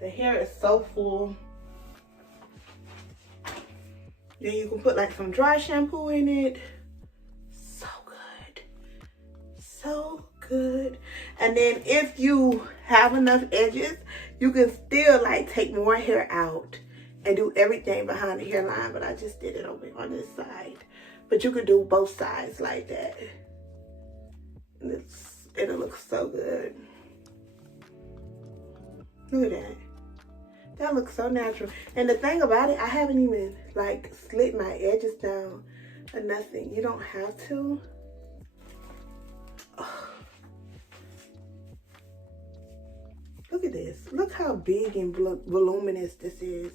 The hair is so full. Then you can put like some dry shampoo in it. So good. So good. And then if you have enough edges, you can still like take more hair out and do everything behind the hairline. But I just did it over on this side. But you could do both sides like that. And it'll look so good. Look at that. That looks so natural. And the thing about it, I haven't even like slit my edges down or nothing. You don't have to. Oh. Look at this. Look how big and voluminous this is.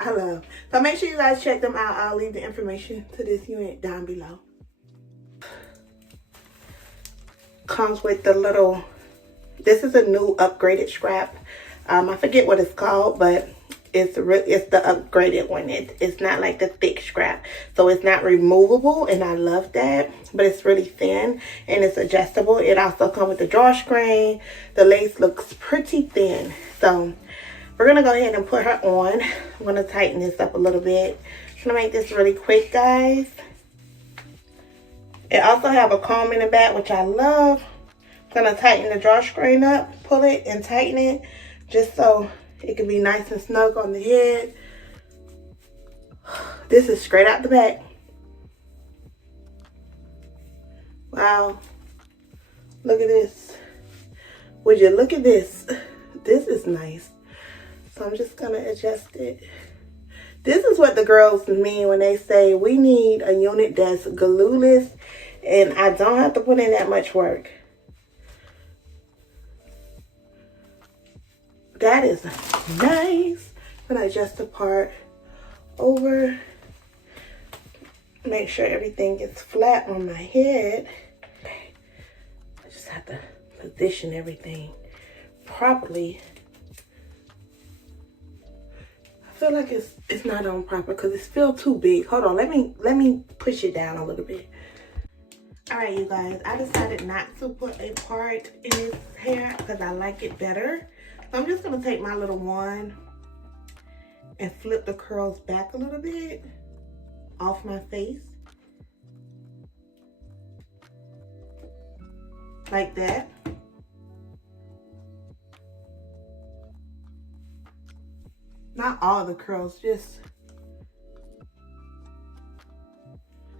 I love. So make sure you guys check them out. I'll leave the information to this unit down below. Comes with the little, this is a new upgraded scrap. I forget what it's called, but it's the upgraded one. It's not like the thick scrap, so it's not removable, and I love that. But it's really thin and it's adjustable. It also comes with the drawstring. The lace looks pretty thin, so we're gonna go ahead and put her on. I'm gonna tighten this up a little bit. I'm gonna make this really quick, guys. It also have a comb in the back, which I love. I'm gonna tighten the drawstring up, pull it and tighten it, just so it can be nice and snug on the head. This is straight out the back. Wow. Look at this. Would you look at this? This is nice. So I'm just gonna adjust it. This is what the girls mean when they say we need a unit that's glueless and I don't have to put in that much work. That is nice. I'm gonna adjust the part over. Make sure everything is flat on my head. Okay. I just have to position everything properly. I feel like it's not on proper because it's still too big. Hold on, let me push it down a little bit. All right, you guys, I decided not to put a part in this hair because I like it better. So I'm just gonna take my little wand and flip the curls back a little bit off my face. Like that. Not all the curls, just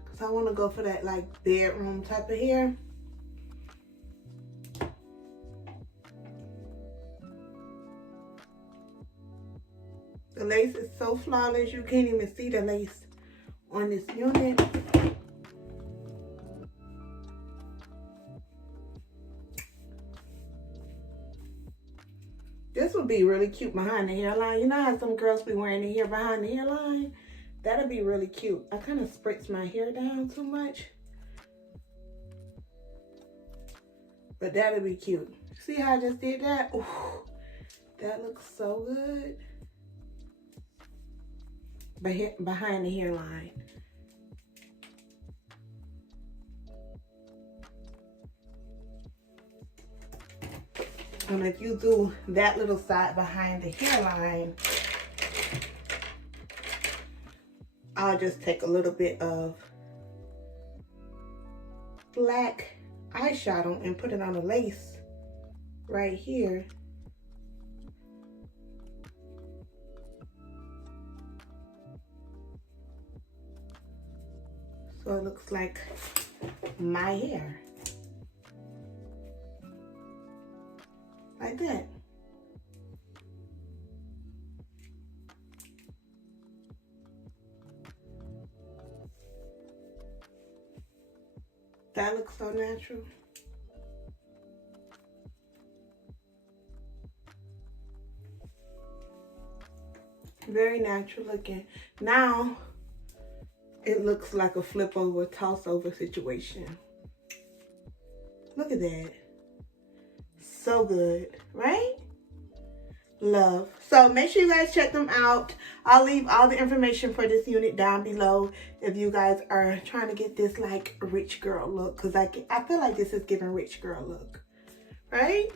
because I want to go for that like bedroom type of hair. The lace is so flawless, you can't even see the lace on this unit. This would be really cute behind the hairline. You know how some girls be wearing their hair behind the hairline? That'd be really cute. I kind of spritz my hair down too much. But that'd be cute. See how I just did that? Ooh, that looks so good. Behind the hairline. And if you do that little side behind the hairline, I'll just take a little bit of black eyeshadow and put it on the lace right here. So it looks like my hair. Like that. That looks so natural. Very natural looking. Now it looks like a flip over, toss over situation. Look at that. So good, right? Love. So make sure you guys check them out. I'll leave all the information for this unit down below if you guys are trying to get this like rich girl look, because I feel like this is giving rich girl look, right?